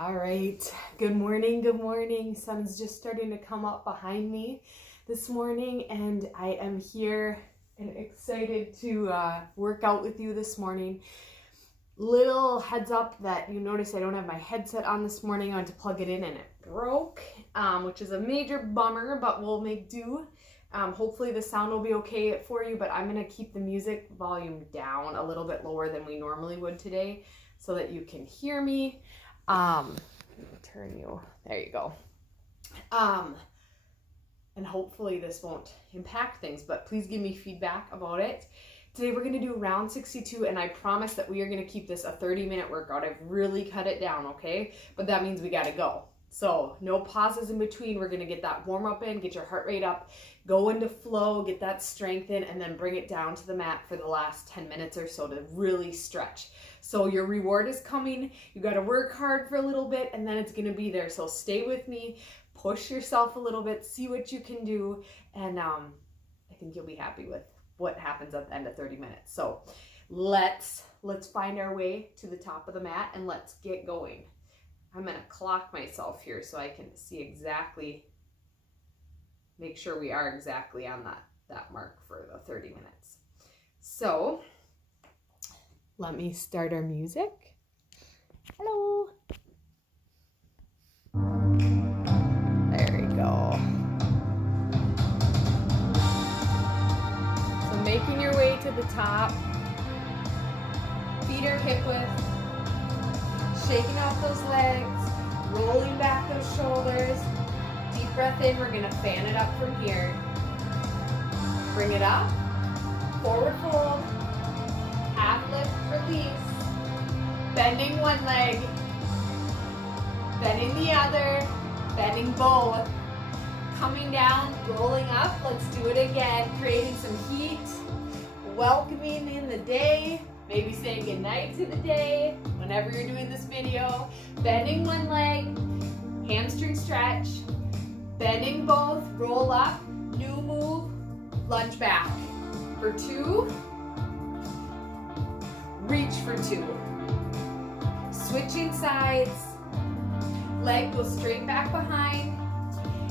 All right, good morning, good morning. Sun's just starting to come up behind me this morning, and I am here and excited to work out with you this morning. Little heads up that you notice I don't have my headset on this morning. I went to plug it in and it broke, which is a major bummer, but we'll make do. Hopefully the sound will be okay for you, but I'm gonna keep the music volume down a little bit lower than we normally would today so that you can hear me. Let me turn you, there you go. And hopefully this won't impact things, but please give me feedback about it. Today we're gonna do round 62, and I promise that we are gonna keep this a 30-minute workout. I've really cut it down, okay? But that means we gotta go. So no pauses in between. We're gonna get that warm up in, get your heart rate up, go into flow, get that strength in, and then bring it down to the mat for the last 10 minutes or so to really stretch. So your reward is coming. You gotta work hard for a little bit, and then it's gonna be there. So stay with me, push yourself a little bit, see what you can do, and I think you'll be happy with what happens at the end of 30 minutes. So let's find our way to the top of the mat and let's get going. I'm gonna clock myself here so I can see exactly, make sure we are exactly on that mark for the 30 minutes. So let me start our music. Hello. There we go. So making your way to the top. Feet are hip width. Shaking off those legs. Rolling back those shoulders. Deep breath in. We're going to fan it up from here. Bring it up. Forward fold. Half lift, release. Bending one leg. Bending the other. Bending both. Coming down, rolling up. Let's do it again. Creating some heat. Welcoming in the day. Maybe saying goodnight to the day whenever you're doing this video. Bending one leg. Hamstring stretch. Bending both. Roll up. New move. Lunge back. For 2. Reach for 2. Switching sides. Leg goes straight back behind.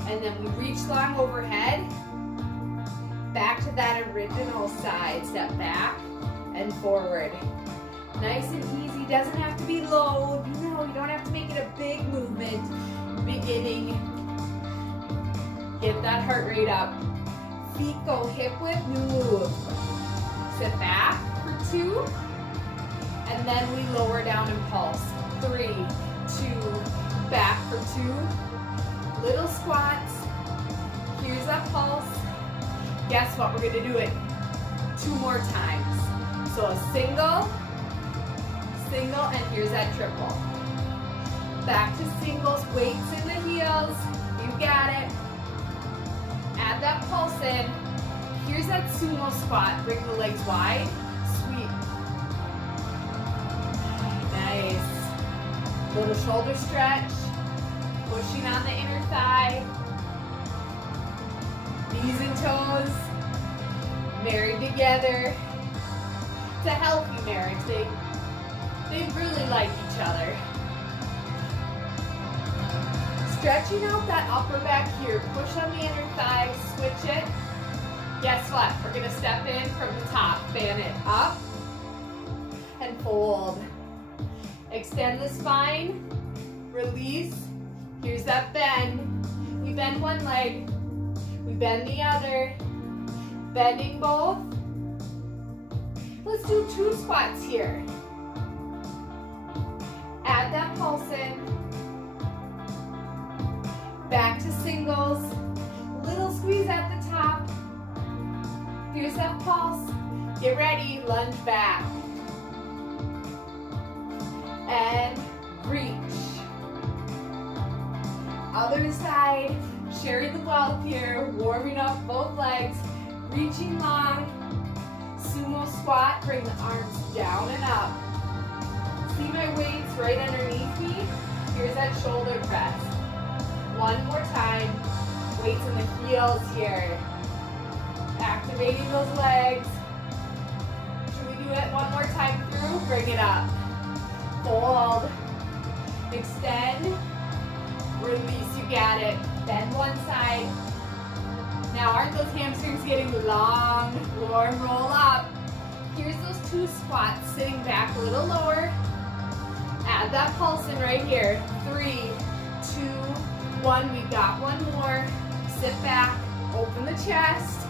And then we reach long overhead. Back to that original side. Step back and forward. Nice and easy. Doesn't have to be low. No, you don't have to make it a big movement. Beginning. Get that heart rate up. Feet go hip width. New move. Sit back for 2. And then we lower down and pulse. 3, 2, back for 2. Little squats. Here's that pulse. Guess what? We're gonna do it 2 more times. So a single, and here's that triple. Back to singles, weights in the heels. You got it. Add that pulse in. Here's that sumo squat. Bring the legs wide. Sweep. Nice. Little shoulder stretch. Pushing on the inner thigh. Knees and toes married together. It's a healthy marriage. They really like each other. Stretching out that upper back here. Push on the inner thigh. Switch it. Guess what? We're going to step in from the top. Fan it up and fold. Extend the spine. Release. Here's that bend. We bend one leg. We bend the other. Bending both. Let's do 2 squats here. Add that pulse in. Back to singles. Little squeeze at the top. Here's that pulse. Get ready. Lunge back. And reach. Other side. Sharing the wealth here. Warming up both legs. Reaching long. Sumo squat. Bring the arms down and up. See my weights right underneath me? Here's that shoulder press. One more time. Weights in the heels here. Activating those legs. Should we do it one more time through? Bring it up. Fold. Extend, release, you got it. Bend one side. Now aren't those hamstrings getting long? Warm, roll up. Here's those 2 squats, sitting back a little lower. Add that pulse in right here. 3, 2, 1, we got one more. Sit back, open the chest.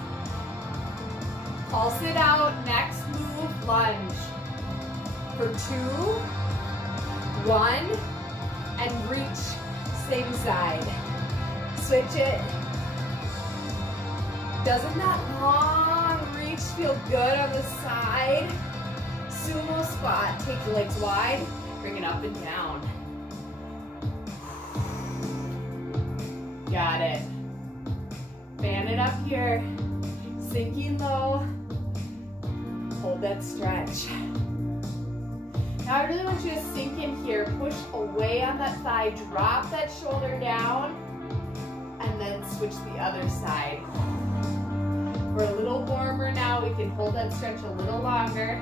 Pulse it out, next move, lunge. For 2, 1, and reach, same side. Switch it. Doesn't that long reach feel good on the side? Sumo squat, take the legs wide, bring it up and down. Got it. Fan it up here, sinking low. Hold that stretch. Now I really want you to sink in here, push away on that thigh, drop that shoulder down, and then switch the other side. We're a little warmer now, we can hold that stretch a little longer.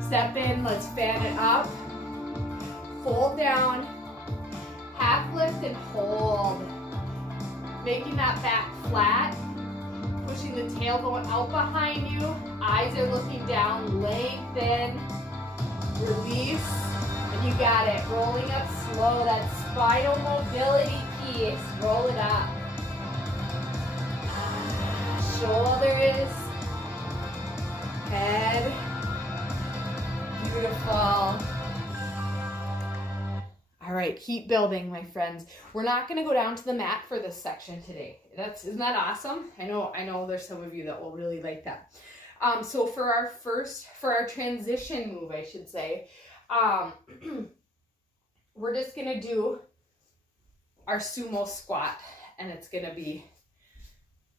Step in, let's fan it up. Fold down, half lift and hold. Making that back flat, pushing the tailbone out behind you, eyes are looking down, lengthen, release, and you got it. Rolling up slow, that spinal mobility piece, roll it up. Shoulders, head, beautiful. All right, keep building, my friends. We're not gonna go down to the mat for this section today. Isn't that awesome? I know there's some of you that will really like that. So for our transition move, I should say, we're just gonna do our sumo squat, and it's gonna be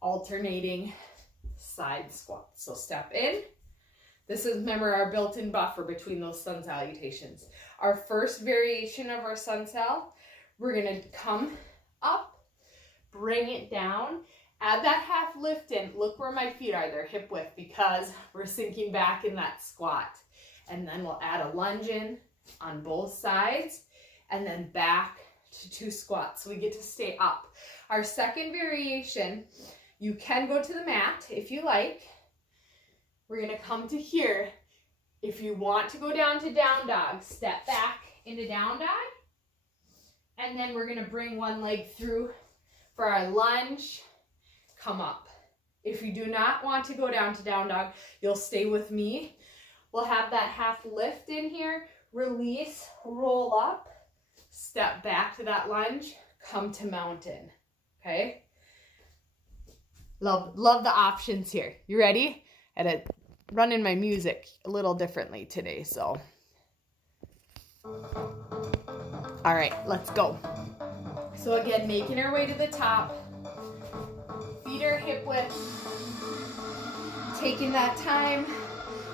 alternating side squats. So step in. This is, remember, our built-in buffer between those sun salutations. Our first variation of our sun sal, we're gonna come up, bring it down, add that half lift in. Look where my feet are, they're hip width, because we're sinking back in that squat. And then we'll add a lunge in on both sides, and then back to 2 squats. So we get to stay up. Our second variation, you can go to the mat if you like. We're gonna come to here. If you want to go down to down dog, step back into down dog. And then we're gonna bring one leg through for our lunge, come up. If you do not want to go down to down dog, you'll stay with me. We'll have that half lift in here, release, roll up, step back to that lunge, come to mountain, okay? Love the options here. You ready? I had to run in my music a little differently today, so. All right, let's go. So again, making our way to the top. Feet are hip width. Taking that time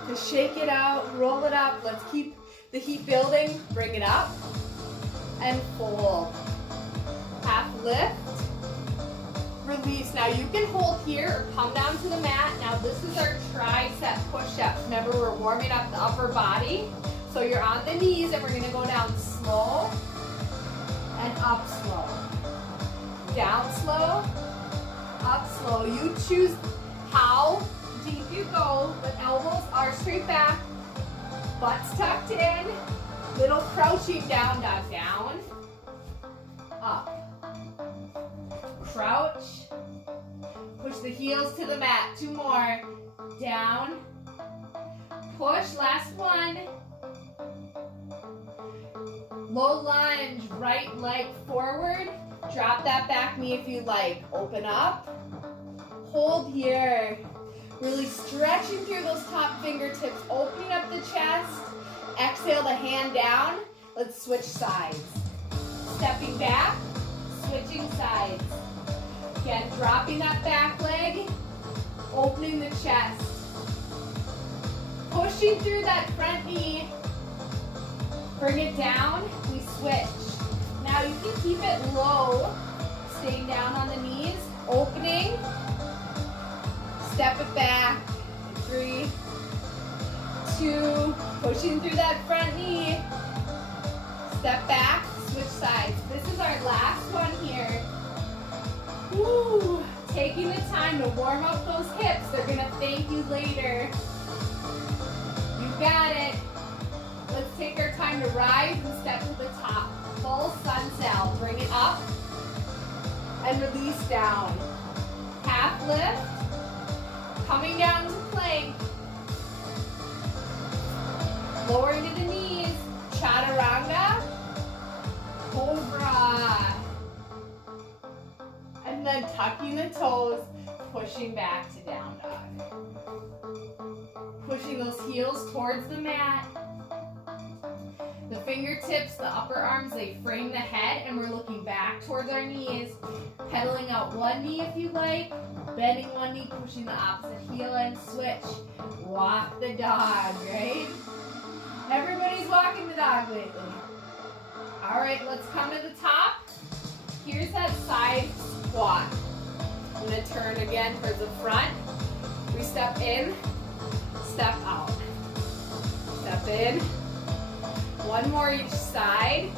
to shake it out, roll it up. Let's keep the heat building. Bring it up and fold. Half lift. Release. Now you can hold here or come down to the mat. Now this is our tricep push-ups. Remember, we're warming up the upper body. So you're on the knees and we're gonna go down slow and up slow. Down slow, up slow. You choose how deep you go, but elbows are straight back, butts tucked in, little crouching down dog, down, up. Crouch, push the heels to the mat, 2 more, down, push, last one, low lunge, right leg forward, drop that back knee if you like, open up, hold here, really stretching through those top fingertips, opening up the chest, exhale the hand down, let's switch sides, stepping back, switching sides. Again, dropping that back leg, opening the chest, pushing through that front knee, bring it down, we switch. Now you can keep it low, staying down on the knees, opening, step it back, 3, 2, pushing through that front knee, taking the time to warm up those hips. They're gonna thank you later. You got it. Let's take our time to rise and step to the top. Full sun sail. Bring it up and release down. Half lift. Coming down to plank. Lowering to the knees. Chaturanga. Cobra. And then tucking the toes, pushing back to down dog. Pushing those heels towards the mat. The fingertips, the upper arms, they frame the head, and we're looking back towards our knees. Pedaling out one knee if you like. Bending one knee, pushing the opposite heel in. Switch. Walk the dog, right? Everybody's walking the dog lately. All right, let's come to the top. Here's that side squat. I'm gonna turn again towards the front. We step in, step out. Step in. One more each side.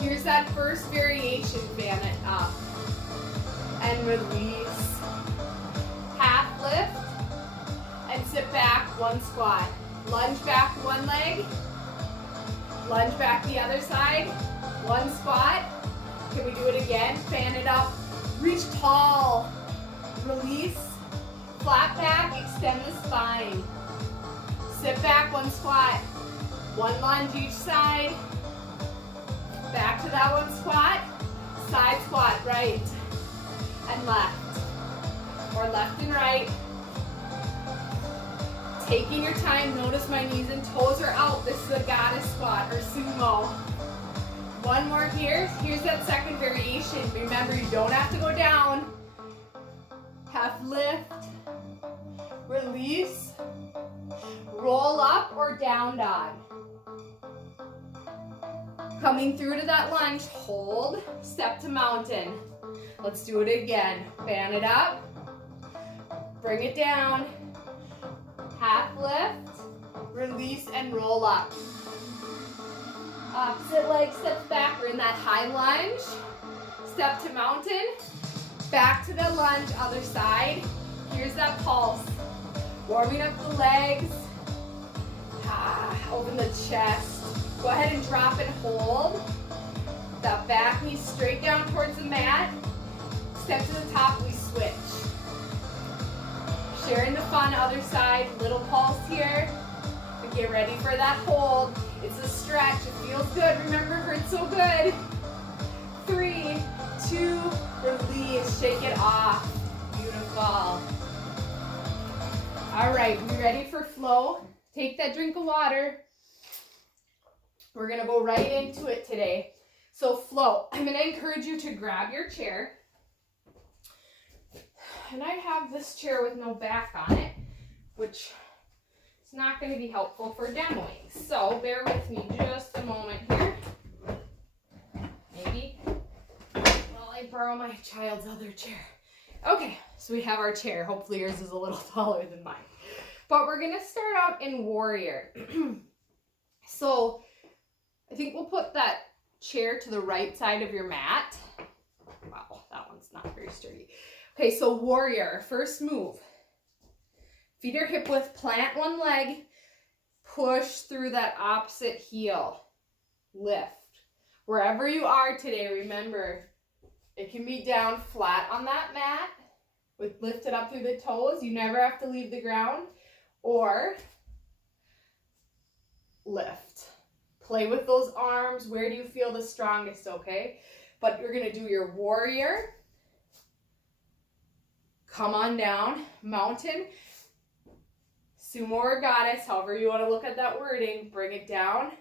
Here's that first variation, fan it up. And release. Half lift. And sit back, one squat. Lunge back one leg. Lunge back the other side. One squat. Can we do it again? Fan it up. Reach tall. Release. Flat back. Extend the spine. Sit back, one squat. One lunge each side. Back to that one squat. Side squat, right and left. Or left and right. Taking your time. Notice my knees and toes are out. This is a goddess squat or sumo. One more here. Here's that second variation. Remember, you don't have to go down. Half lift. Release. Roll up or down dog. Coming through to that lunge. Hold. Step to mountain. Let's do it again. Fan it up. Bring it down. Half lift. Release and roll up. Opposite leg steps back. We're in that high lunge. Step to mountain. Back to the lunge, other side. Here's that pulse. Warming up the legs. Open the chest. Go ahead and drop and hold. That back knee straight down towards the mat. Step to the top, we switch. Sharing the fun, other side. Little pulse here. But get ready for that hold. It's a stretch. It feels good. Remember, it hurts so good. 3, 2, release. Shake it off. Beautiful. All right, we ready for flow? Take that drink of water. We're going to go right into it today. So flow. I'm going to encourage you to grab your chair. And I have this chair with no back on it, which is not going to be helpful for demoing. So bear with me just a moment here. Maybe while I borrow my child's other chair. Okay, so we have our chair. Hopefully yours is a little taller than mine. But we're going to start out in warrior. So I think we'll put that chair to the right side of your mat. Wow, that one's not very sturdy. Okay, so warrior, first move. Feet are hip width, plant one leg, push through that opposite heel, lift. Wherever you are today, remember, it can be down flat on that mat, with lifted up through the toes. You never have to leave the ground, or lift. Play with those arms. Where do you feel the strongest, okay? But you're gonna do your warrior. Come on down, mountain, sumo or goddess, however you want to look at that wording, bring it down,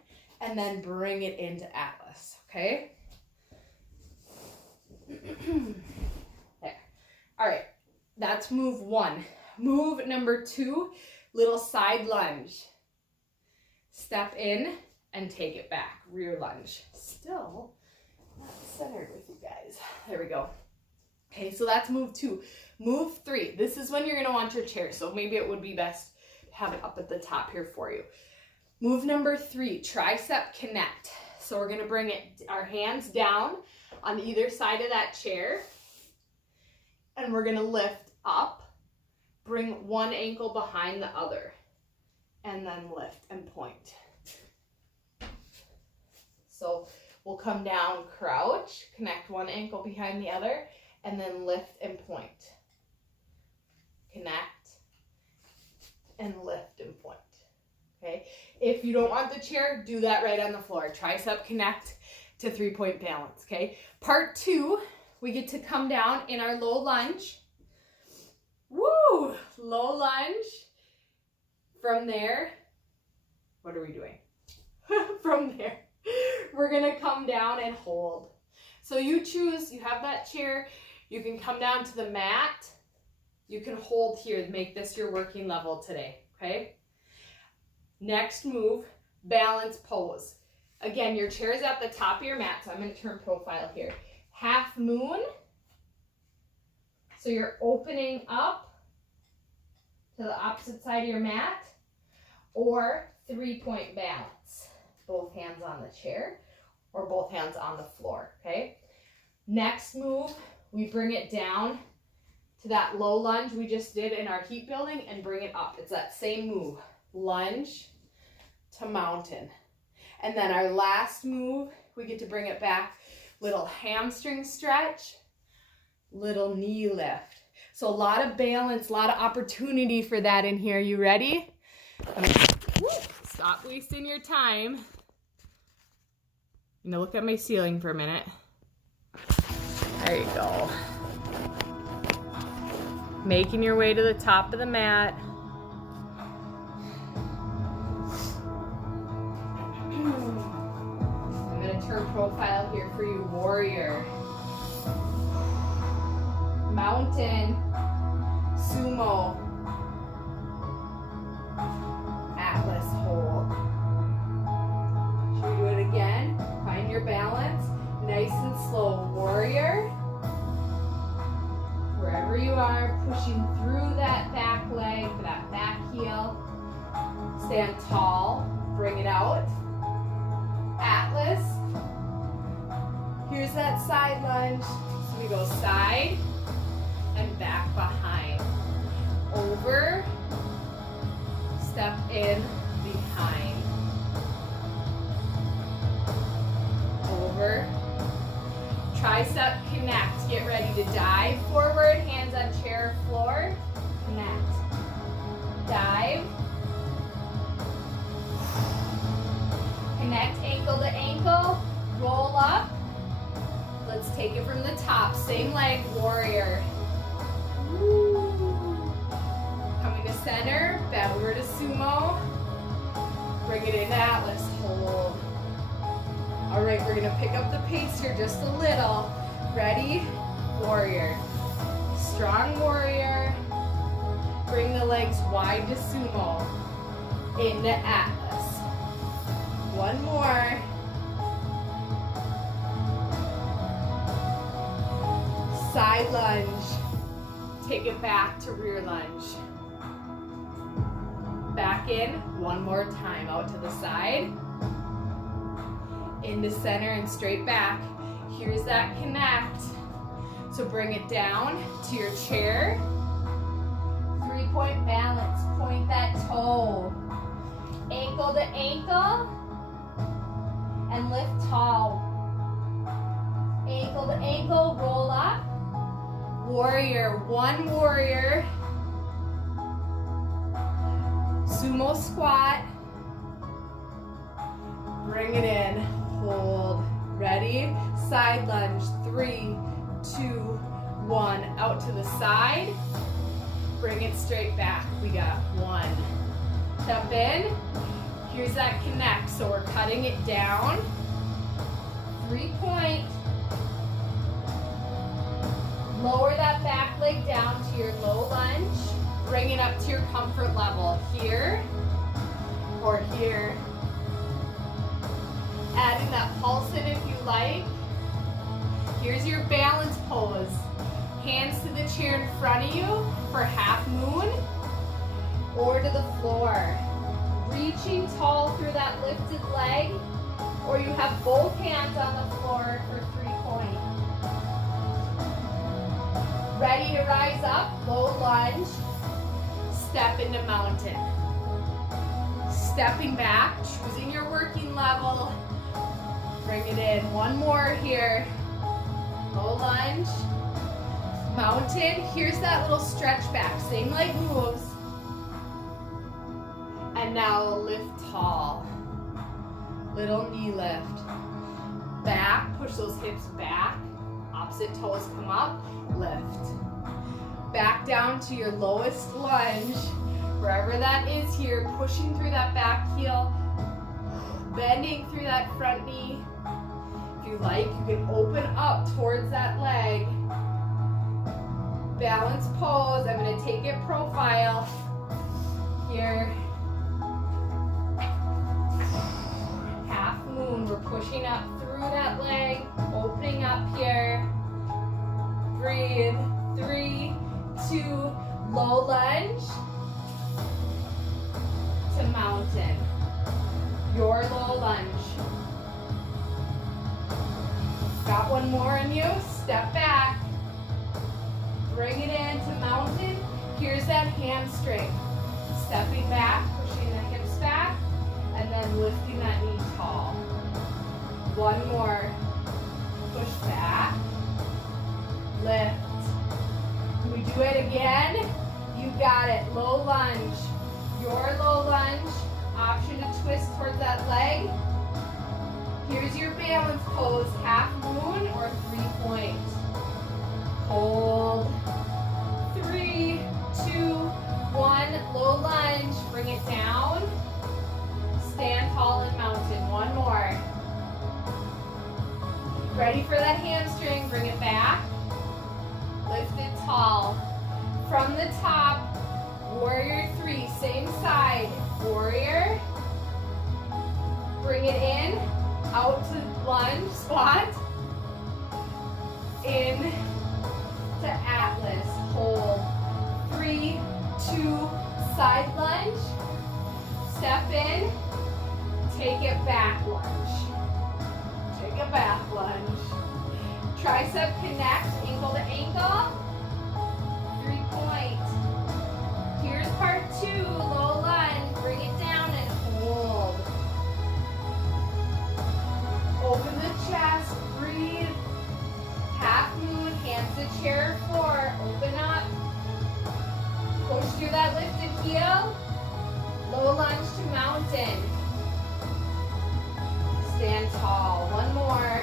and then bring it into Atlas, okay? There. All right, that's move 1. Move number 2, little side lunge. Step in and take it back, rear lunge. Still not centered with you guys. There we go. Okay, so that's move 2. Move 3, this is when you're going to want your chair, so maybe it would be best to have it up at the top here for you. Move number 3, tricep connect. So we're going to bring our hands down on either side of that chair. And we're gonna lift up, bring one ankle behind the other, and then lift and point. So we'll come down, crouch, connect one ankle behind the other, and then lift and point. Connect and lift and point. Okay? If you don't want the chair, do that right on the floor. Tricep connect to 3-point balance. Okay? Part 2, we get to come down in our low lunge. Woo! Low lunge. From there, what are we doing? From there, we're gonna come down and hold. So you choose, you have that chair, you can come down to the mat, you can hold here, make this your working level today, okay? Next move, balance pose. Again, your chair is at the top of your mat, so I'm gonna turn profile here. Half moon, so you're opening up to the opposite side of your mat, or 3-point balance. Both hands on the chair or both hands on the floor, okay? Next move, we bring it down to that low lunge we just did in our heat building and bring it up. It's that same move, lunge to mountain. And then our last move, we get to bring it back, little hamstring stretch, little knee lift. So a lot of balance, a lot of opportunity for that in here. You ready? Stop wasting your time. I'm gonna look at my ceiling for a minute. There you go. Making your way to the top of the mat. I'm gonna turn profile here for you, warrior. Mountain, sumo, atlas hold. Should we do it again? Find your balance, nice and slow, warrior. Wherever you are, pushing through that back leg, that back heel. Stand tall, bring it out. Atlas. Here's that side lunge. So we go side and back behind. Over, step in, behind. Over. Tricep connect. Get ready to dive forward, hands on chair or floor. Connect. Dive. Connect ankle to ankle. Roll up. Let's take it from the top. Same leg, warrior. Coming to center, bend over to sumo. Bring it into atlas, hold. All right, we're gonna pick up the pace here just a little. Ready? Warrior. Strong warrior. Bring the legs wide to sumo. Into atlas. One more. Side lunge. Take it back to rear lunge. Back in, one more time, out to the side. Into center and straight back. Here's that connect. So bring it down to your chair. 3-point balance, point that toe. Ankle to ankle, and lift tall. Ankle to ankle, roll up. Warrior, one warrior. Sumo squat. Bring it in, hold. Ready? Side lunge, 3, 2, 1. Out to the side. Bring it straight back. We got 1. Step in. Here's that connect. So we're cutting it down. 3-point. Lower that back leg down to your low lunge. Bring it up to your comfort level. Here or here. Adding that pulse in if you like. Here's your balance pose. Hands to the chair in front of you for half moon or to the floor. Reaching tall through that lifted leg, or you have both hands on the floor for 3-point. Ready to rise up, low lunge, step into mountain. Stepping back, choosing your working level. Bring it in. One more here. Low lunge, mountain. Here's that little stretch back. Same leg moves. And now lift tall. Little knee lift. Back, push those hips back. Opposite toes come up, lift. Back down to your lowest lunge. Wherever that is here, pushing through that back heel, bending through that front knee. If you like, you can open up towards that leg. Balance pose. I'm going to take it profile here. Half moon. We're pushing up through that leg, opening up here. Breathe. 3, 2, low lunge to mountain. Your low lunge. Got one more in you. Step back. Bring it into mountain. Here's that hamstring. Stepping back, pushing the hips back, and then lifting that knee tall. One more. Push back. Lift. Can we do it again? You got it. Low lunge. Your low lunge. Option to twist towards that leg. Here's your balance pose. Half moon or 3-point. Hold. 3, 2, 1. Low lunge. Bring it down. Stand tall in mountain. One more. Ready for that hamstring. Bring it back. Lift it tall. From the top, warrior 3, same side. Warrior. Bring it in. Out to lunge, squat. In to Atlas. Hold. 3, 2, side lunge. Step in. Take it back lunge. Take a back lunge. Tricep connect, ankle to ankle. 3-point. Here's part 2, low lunge. Bring it down and hold. Open the chest, breathe. Half moon, hands to chair floor. Open up. Push through that lifted heel. Low lunge to mountain. Stand tall. One more.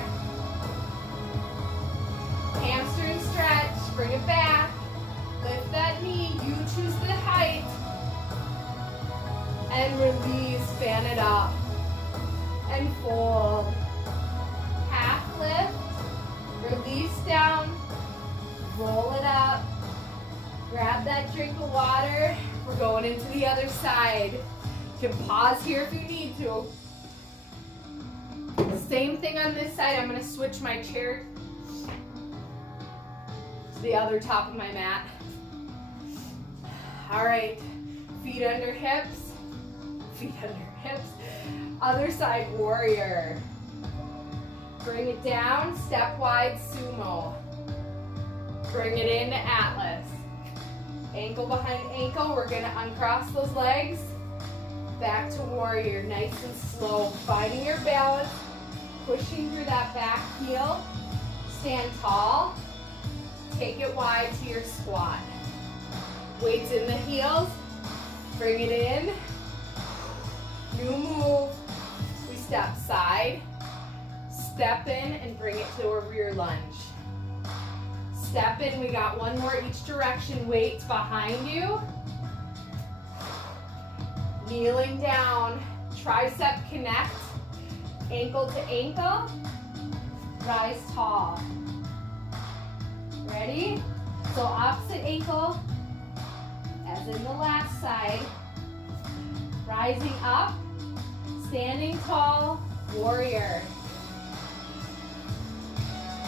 Hamstring stretch. Bring it back. Lift that knee. You choose the height. And release. Fan it up. And fold. Half lift. Release down. Roll it up. Grab that drink of water. We're going into the other side. You can pause here if you need to. Same thing on this side. I'm going to switch my chair to the other top of my mat. All right. Feet under hips. Feet under hips. Other side, warrior. Bring it down. Step wide sumo. Bring it into Atlas. Ankle behind ankle. We're going to uncross those legs. Back to warrior. Nice and slow. Finding your balance. Pushing through that back heel. Stand tall. Take it wide to your squat. Weights in the heels. Bring it in. New move. We step side. Step in and bring it to a rear lunge. Step in. We got one more each direction. Weights behind you. Kneeling down. Tricep connect. Ankle to ankle. Rise tall. Ready? So opposite ankle as in the last side. Rising up. Standing tall. Warrior.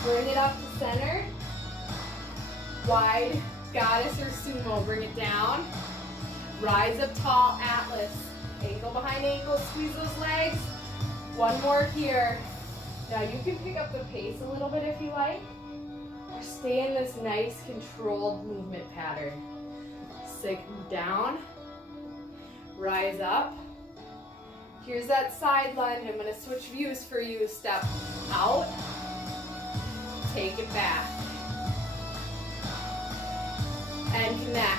Bring it up to center. Wide goddess or sumo. Bring it down. Rise up tall. Atlas. Ankle behind ankle. Squeeze those legs. One more here. Now you can pick up the pace a little bit if you like. Stay in this nice controlled movement pattern. Sink down, rise up. Here's that side lunge. I'm gonna switch views for you. Step out, take it back, and connect.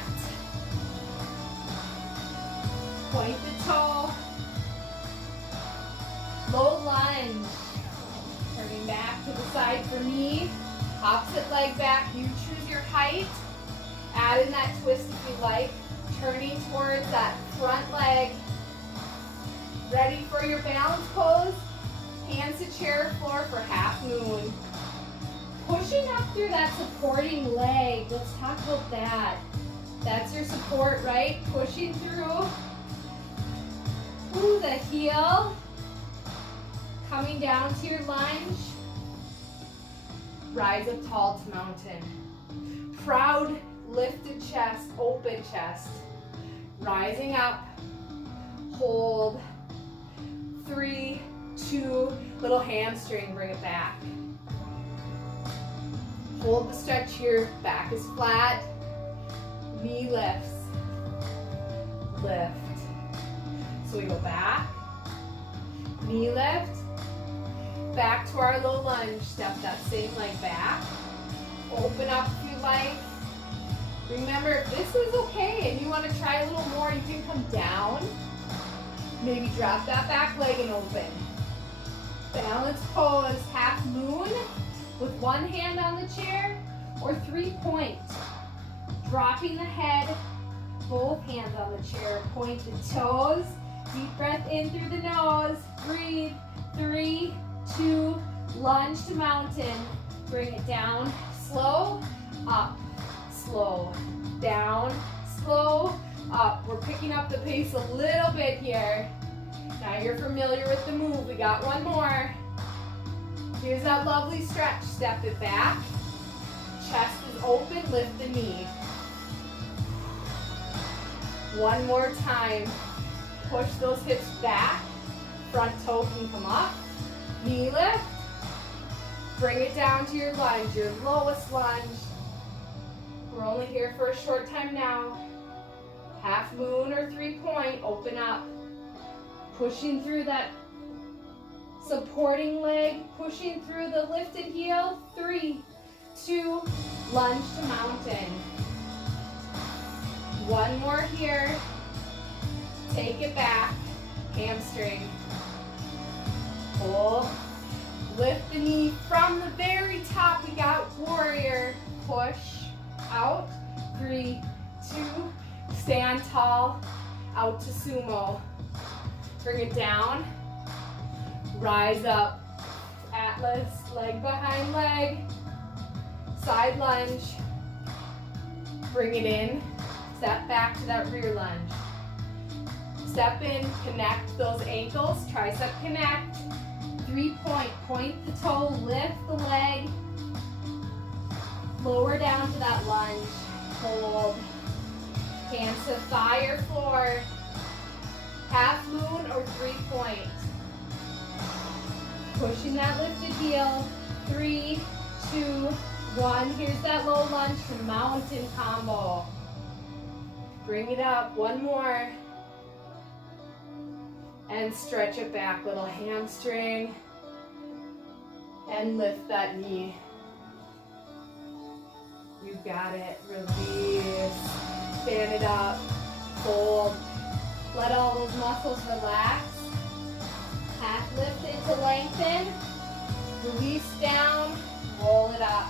Point the toe, low lunge. Turning back to the side for me. Opposite leg back, you choose your height. Add in that twist if you like. Turning towards that front leg. Ready for your balance pose. Hands to chair or floor for half moon. Pushing up through that supporting leg. Let's talk about that. That's your support, right? Pushing through. Ooh, the heel. Coming down to your lunge. Rise up tall to mountain. Proud, lifted chest, open chest. Rising up. Hold. 3, 2, little hamstring, bring it back. Hold the stretch here, back is flat. Knee lifts. Lift. So we go back. Knee lift. Back to our low lunge. Step that same leg back. Open up if you like. Remember, if this is okay and you want to try a little more, you can come down. Maybe drop that back leg and open. Balance pose, half moon with one hand on the chair or 3-point. Dropping the head, both hands on the chair. Point the toes. Deep breath in through the nose. Breathe. 3, 2, lunge to mountain. Bring it down. Slow, up, slow, down, slow, up. We're picking up the pace a little bit here. Now you're familiar with the move. We got one more. Here's that lovely stretch. Step it back. Chest is open. Lift the knee. One more time. Push those hips back. Front toe can come up. Knee lift. Bring it down to your lunge, your lowest lunge. We're only here for a short time now. Half moon or 3-point, open up. Pushing through that supporting leg, pushing through the lifted heel. 3, 2, lunge to mountain. One more here. Take it back, hamstring. Pull, lift the knee from the very top. We got warrior, push, out. 3, 2, stand tall, out to sumo. Bring it down, rise up, atlas, leg behind leg, side lunge, bring it in, step back to that rear lunge. Step in, connect those ankles, tricep connect, 3-point, point the toe, lift the leg, lower down to that lunge, hold, hands to thigh or floor, half moon or 3-point. Pushing that lifted heel, 3, 2, 1. Here's that low lunge to mountain combo. Bring it up, one more. And stretch it back, little hamstring. And lift that knee. You got it, release. Stand it up, fold. Let all those muscles relax. Half lift into lengthen. Release down, roll it up.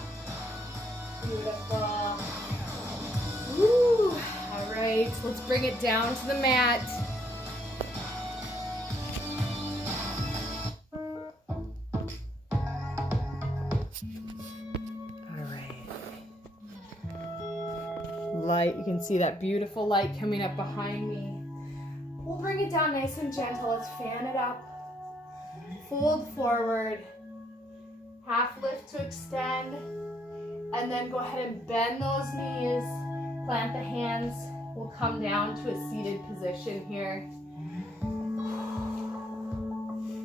Beautiful. Woo! All right, let's bring it down to the mat. Light, you can see that beautiful light coming up behind me. We'll bring it down nice and gentle. Let's fan it up. Fold forward. Half lift to extend. And then go ahead and bend those knees. Plant the hands. We'll come down to a seated position here.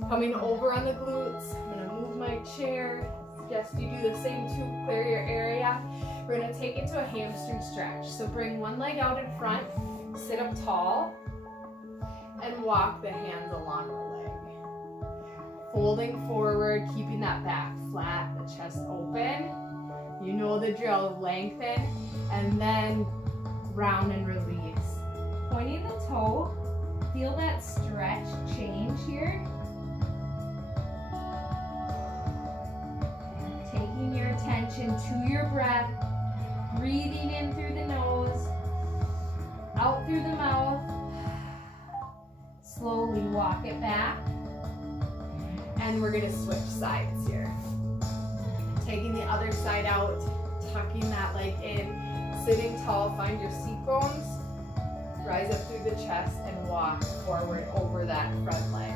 Coming over on the glutes. I'm going to move my high chair. Suggest you do the same to clear your area. We're gonna take it to a hamstring stretch. So bring one leg out in front, sit up tall, and walk the hands along the leg. Folding forward, keeping that back flat, the chest open. You know the drill, lengthen, and then round and release. Pointing the toe, feel that stretch change here. Taking your attention to your breath, breathing in through the nose, out through the mouth. Slowly walk it back. And we're gonna switch sides here. Taking the other side out, tucking that leg in, sitting tall, find your seat bones, rise up through the chest and walk forward over that front leg.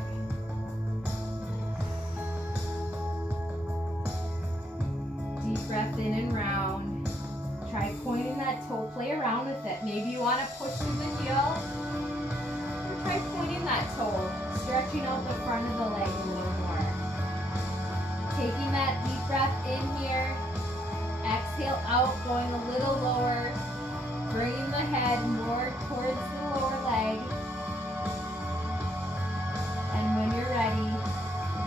Deep breath in and round. Try pointing that toe, play around with it. Maybe you want to push through the heel. Or try pointing that toe, stretching out the front of the leg a little more. Taking that deep breath in here. Exhale out, going a little lower. Bringing the head more towards the lower leg. And when you're ready,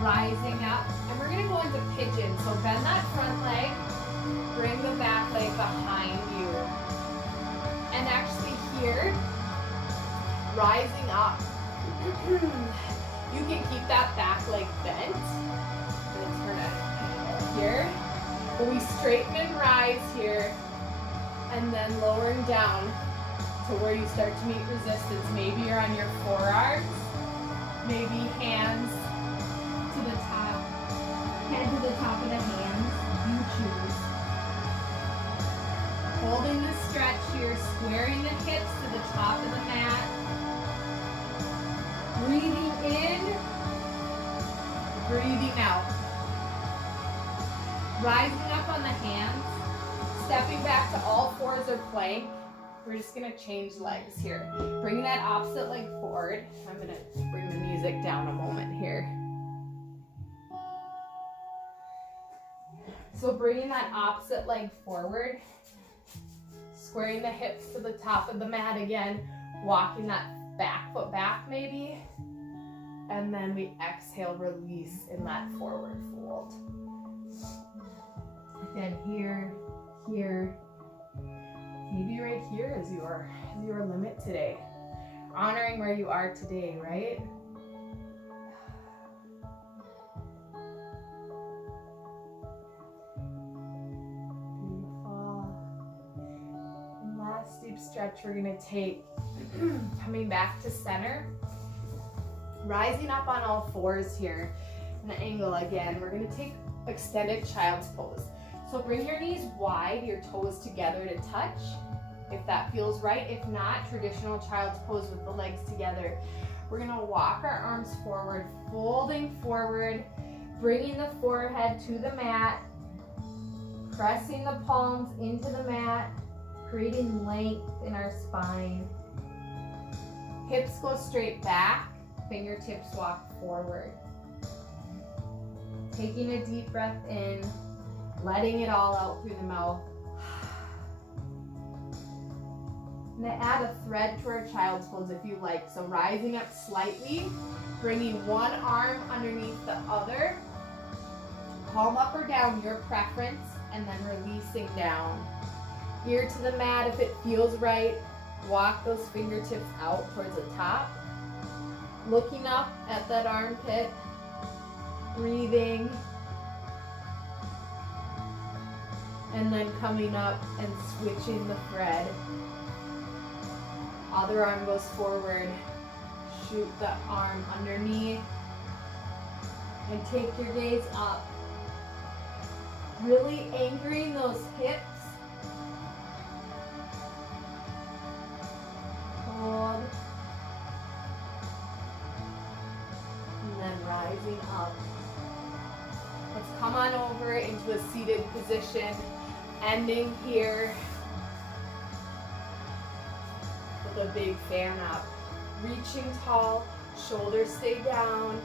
rising up. And we're going to go into pigeon. So bend that front leg. Bring the back leg behind you. And actually here, rising up. You can keep that back leg bent. I'm going to turn it here. But we straighten and rise here. And then lowering down to where you start to meet resistance. Maybe you're on your forearms. Maybe hands to the top. Head to the top of the hands. You choose. Holding the stretch here, squaring the hips to the top of the mat. Breathing in, breathing out. Rising up on the hands, stepping back to all fours or plank. We're just gonna change legs here. Bring that opposite leg forward. I'm gonna bring the music down a moment here. So bringing that opposite leg forward. Squaring the hips to the top of the mat again, walking that back foot back maybe, and then we exhale, release in that forward fold. Then here, maybe right here is your limit today. Honoring where you are today, right? Deep stretch we're going to take. Coming back to center, rising up on all fours here in an angle again. We're going to take extended child's pose. So bring your knees wide, your toes together to touch if that feels right. If not, traditional child's pose with the legs together. We're going to walk our arms forward, folding forward, bringing the forehead to the mat, pressing the palms into the mat, creating length in our spine. Hips go straight back, fingertips walk forward. Taking a deep breath in, letting it all out through the mouth. I'm going to add a thread to our child's pose if you like. So rising up slightly, bringing one arm underneath the other, palm up or down, your preference, and then releasing down. Ear to the mat if it feels right. Walk those fingertips out towards the top. Looking up at that armpit. Breathing. And then coming up and switching the thread. Other arm goes forward. Shoot the arm underneath. And take your gaze up. Really anchoring those hips. Hold. And then rising up. Let's come on over into a seated position, ending here with a big fan up. Reaching tall, shoulders stay down,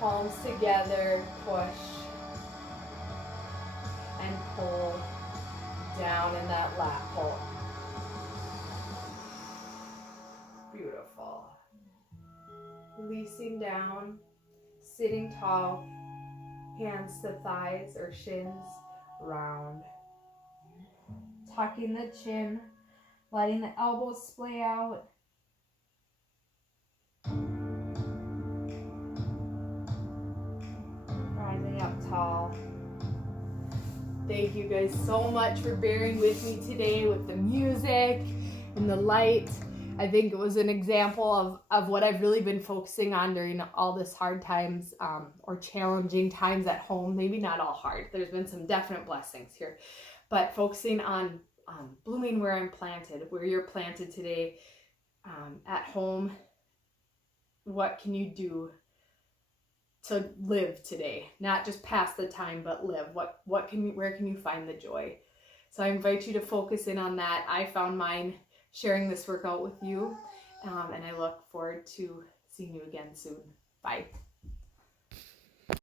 Palms together, push and pull down in that lat pull. Beautiful. Releasing down, sitting tall, hands to thighs or shins, round. Tucking the chin, letting the elbows splay out. Rising up tall. Thank you guys so much for bearing with me today with the music and the light. I think it was an example of what I've really been focusing on during all this hard times or challenging times at home. Maybe not all hard. There's been some definite blessings here. But focusing on blooming where I'm planted, where you're planted today at home. What can you do to live today? Not just pass the time, but live. Where can you find the joy? So I invite you to focus in on that. I found mine sharing this workout with you, and I look forward to seeing you again soon. Bye.